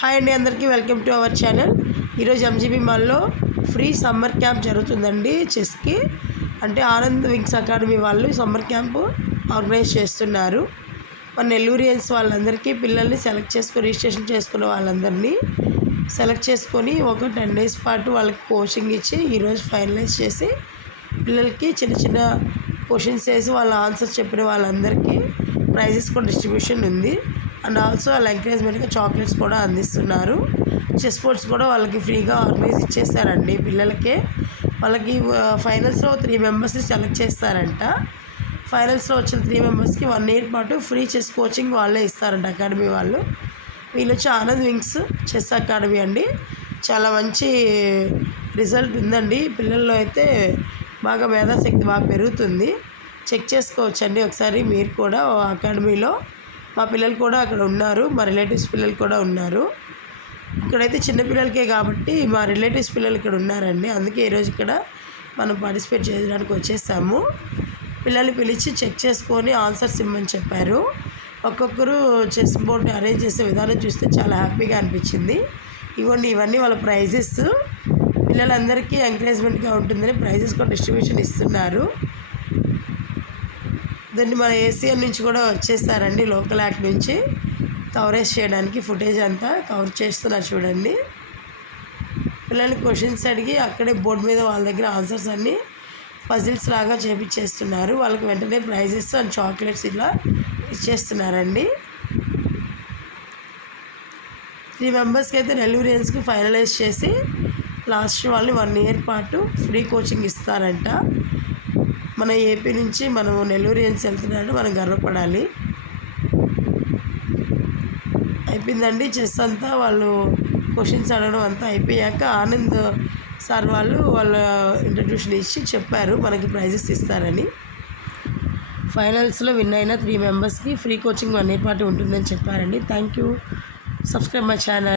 Hi అండి, అందరికీ welcome to our channel. ఈరోజు ఎంజీబీ మాల్లో ఫ్రీ సమ్మర్ క్యాంప్ జరుగుతుందండి. చెస్కి అంటే ఆనంద్ వింగ్స్ అకాడమీ వాళ్ళు సమ్మర్ క్యాంపు ఆర్గనైజ్ చేస్తున్నారు. మన నెల్లూరియన్స్ వాళ్ళందరికీ పిల్లల్ని సెలెక్ట్ చేసుకొని రిజిస్ట్రేషన్ చేసుకున్న వాళ్ళందరినీ సెలెక్ట్ చేసుకొని ఒక 10 days పాటు వాళ్ళకి కోచింగ్ ఇచ్చి ఈరోజు ఫైనలైజ్ చేసి పిల్లలకి చిన్న చిన్న క్వశ్చన్స్ వేసి వాళ్ళ ఆన్సర్స్ చెప్పిన వాళ్ళందరికీ ప్రైజెస్ కూడా డిస్ట్రిబ్యూషన్ ఉంది. అండ్ ఆల్సో వాళ్ళ ఎంకరేజ్మెంట్గా చాక్లెట్స్ కూడా అందిస్తున్నారు. చెస్ బోర్డ్స్ కూడా వాళ్ళకి ఫ్రీగా ఆర్గనైజ్ ఇచ్చేస్తారండి పిల్లలకే. వాళ్ళకి ఫైనల్స్లో 3 members సెలెక్ట్ చేస్తారంట. ఫైనల్స్లో వచ్చిన 3 members 1 year పాటు ఫ్రీ చెస్ కోచింగ్ వాళ్ళే ఇస్తారంట అకాడమీ వాళ్ళు. వీళ్ళు వచ్చి ఆనంద్ వింగ్స్ చెస్ అకాడమీ అండి. చాలా మంచి రిజల్ట్ ఉందండి. పిల్లల్లో అయితే బాగా మేధాశక్తి బాగా పెరుగుతుంది. చెక్ చేసుకోవచ్చండి ఒకసారి మీరు కూడా అకాడమీలో. మా పిల్లలు కూడా అక్కడ ఉన్నారు, మా రిలేటివ్స్ పిల్లలు కూడా ఉన్నారు. ఇక్కడైతే చిన్నపిల్లలకే కాబట్టి మా రిలేటివ్స్ పిల్లలు ఇక్కడ ఉన్నారండి. అందుకే ఈరోజు ఇక్కడ మనం పార్టిసిపేట్ చేయడానికి వచ్చేసాము. పిల్లల్ని పిలిచి చెక్ చేసుకొని ఆన్సర్స్ ఇమ్మని చెప్పారు. ఒక్కొక్కరు చెస్ బోర్డ్ అరేంజ్ చేసే విధానం చూస్తే చాలా హ్యాపీగా అనిపించింది. ఇవన్నీ వాళ్ళ ప్రైజెస్. పిల్లలందరికీ ఎంకరేజ్మెంట్గా ఉంటుందని ప్రైజెస్ కూడా డిస్ట్రిబ్యూషన్ ఇస్తున్నారు. దాన్ని మన ఏసీఎన్ నుంచి కూడా వచ్చేస్తారండి, లోకల్ యాక్ట్ నుంచి కవరేజ్ చేయడానికి ఫుటేజ్ అంతా కవర్ చేస్తున్నారు చూడండి. పిల్లల్ని క్వశ్చన్స్ అడిగి అక్కడే బోర్డు మీద వాళ్ళ దగ్గర ఆన్సర్స్ అన్నీ పజిల్స్ లాగా చేపించేస్తున్నారు. వాళ్ళకి వెంటనే ప్రైజెస్ అండ్ చాక్లెట్స్ ఇలా ఇచ్చేస్తున్నారండి. 3 members అయితే నెల్లూరియన్స్కి ఫైనలైజ్ చేసి లాస్ట్ వాళ్ళు 1 year పాటు ఫ్రీ కోచింగ్ ఇస్తారంట. మన ఏపీ నుంచి మనం నెల్లూరియన్స్ వెళ్తున్నారంటే మనం గర్వపడాలి. అయిపోయిందండి చెస్ అంతా. వాళ్ళు క్వశ్చన్స్ అడగడం అంతా అయిపోయాక ఆనంద్ సార్ వాళ్ళ ఇంట్రడ్యూషన్ ఇచ్చి చెప్పారు మనకి ప్రైజెస్ ఇస్తారని. ఫైనల్స్లో విన్ అయిన 3 members ఫ్రీ కోచింగ్ 1 year పాటు ఉంటుందని చెప్పారండి. Thank you. Subscribe my channel.